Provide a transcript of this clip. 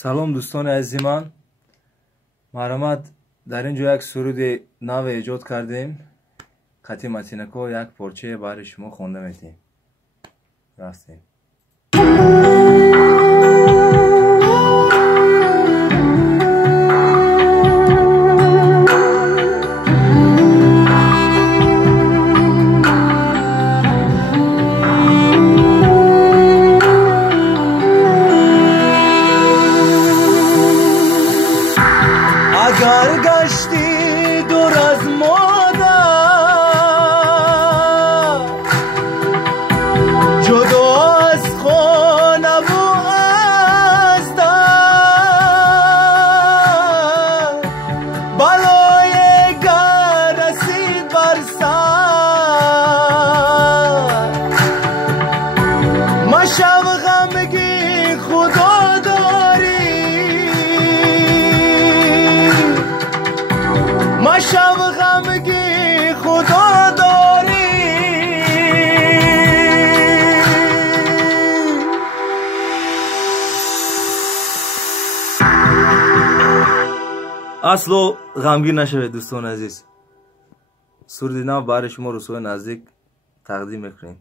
سلام دوستان عزیز من، مرحمت. در اینجا یک سرود نو ایجاد کردیم. قطعه متینکو یک پارچه برای شما خوانده میتیم. راستین اگر گشتی دور از مادر، جدا از خانه و از در، بلای گر رسید بر سر، مشو غمگی خدا داری، مشو غمگی خدا داری. اصلا غمگین نشوید دوستان عزیز. سرود نو برای شما رسوی نزدیک تقدیم میکنیم.